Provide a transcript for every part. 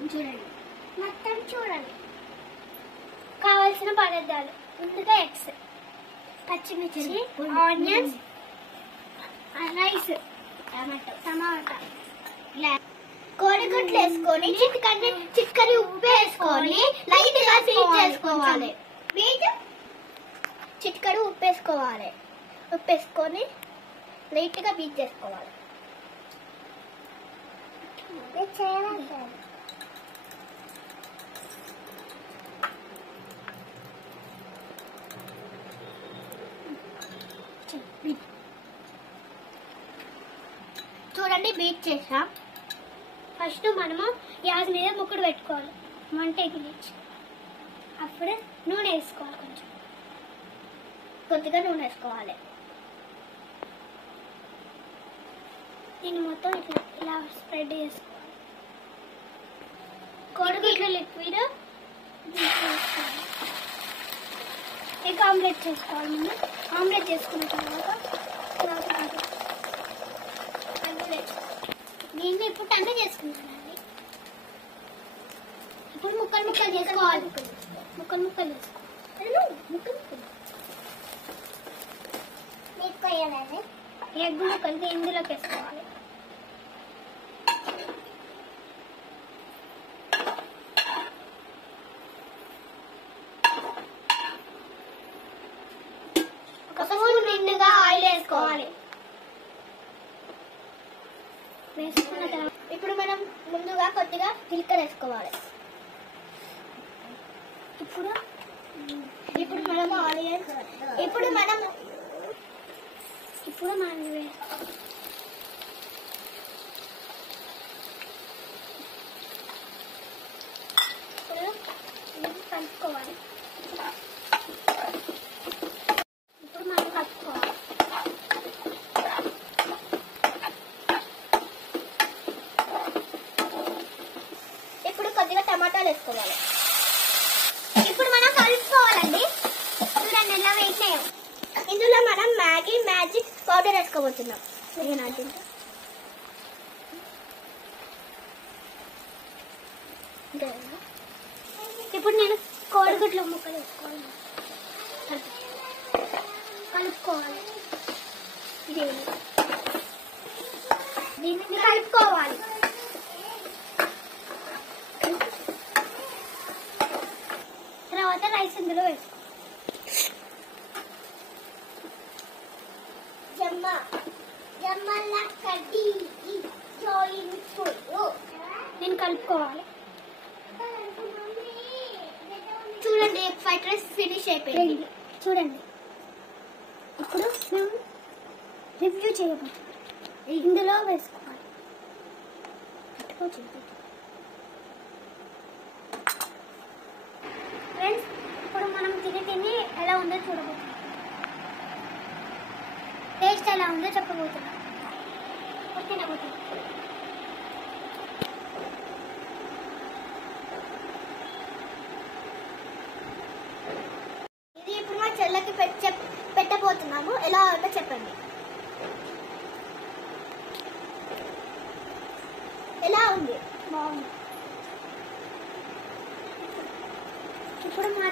మొత్తం చూడండి. కావాల్సిన పదార్థాలు ముందుగా ఎగ్స్, పచ్చిమిర్చి, ఆనియన్స్, రైస్, టమాటా, కోడిగుడ్లు వేసుకొని చిట్కని ఉప్పు వేసుకొని లైట్ గా బీట్ చేసుకోవాలి. చిట్కని ఉప్పు వేసుకోవాలి. ఉప్పు వేసుకొని లైట్ గా బీట్ చేసుకోవాలి. చూడండి బీట్ చేసాం. ఫస్ట్ మనము గ్యాస్ మీద ముక్కుడు పెట్టుకోవాలి. మంట ఎగిలించి అప్పుడు నూనె వేసుకోవాలి. కొంచెం కొద్దిగా నూనె వేసుకోవాలి. దీన్ని మొత్తం ఇలా స్ప్రెడ్ చేసుకోవాలి. కోడిగుడ్ల లిక్విడ్ ఎగ్ ఆమ్లెట్ చేసుకోవాలి. ముందు ఆమ్లెట్ చేసుకున్న తర్వాత దీన్ని ఇప్పుడు అన్నీ చేసుకుంటానండి. ఇప్పుడు ముక్కలు ముక్కలు చేసుకోవాలి. ముక్కలు ముక్కలు చేసుకోవాలి. ఎగ్ ముక్కలు ఇందులోకి వేసుకోవాలి. ఒక స్పూన్ నిండుగా ఆయిల్ వేసుకోవాలి. వేసుకున్న తర్వాత ఇప్పుడు మనం ముందుగా కొద్దిగా జీలకర్ర వేసుకోవాలి. ఇప్పుడు మనం ఆనియన్స్ ఇప్పుడు మనం కలుపుకోవాలి. ఇప్పుడు మనం కలుపుకోవాలి. ఇప్పుడు కొద్దిగా టమాటాలు వేసుకోవాలి. ఇప్పుడు మనం కలుపుకోవాలండి. చూడండి ఎలా వేసినాయో. ఇందులో మనం మ్యాగీ మ్యాజిక్ పౌడర్ వేసుకోబోతున్నాం. ఇప్పుడు నేను కోడిగుడ్ల ముక్కలు వేసుకోవాలి. కలుపుకోవాలి. దీన్ని కలుపుకోవాలి. తర్వాత రైస్ ఇందులో వేసుకోవాలి. నేను కలుపుకోవాలి. చూడండి ఫ్రైడ్ రైస్ ఫినిష్ అయిపోయింది. చూడండి ఇప్పుడు మేము రివ్యూ చేయబోతున్నాం. ఇందులో వేసుకోవాలి. ఫ్రెండ్స్ ఇప్పుడు మనం తిని ఎలా ఉందో చూడబోతున్నాం. టేస్ట్ ఎలా ఉందో చెప్పబోతున్నాం. తినబోతున్నాం. ఇది ఇప్పుడు మా చెల్లకి పెట్టబోతున్నాము. ఎలా ఉందో చెప్పండి. ఎలా ఉంది? బాగుంది. ఇప్పుడు మా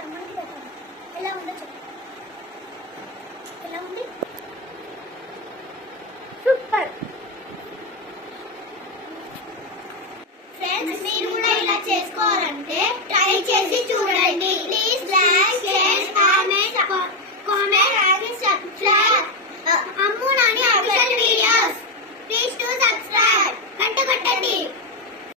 తమ్ముడికి పెట్టండి. ఎలా ఉందో చెప్పండి. ఎలా ఉంది?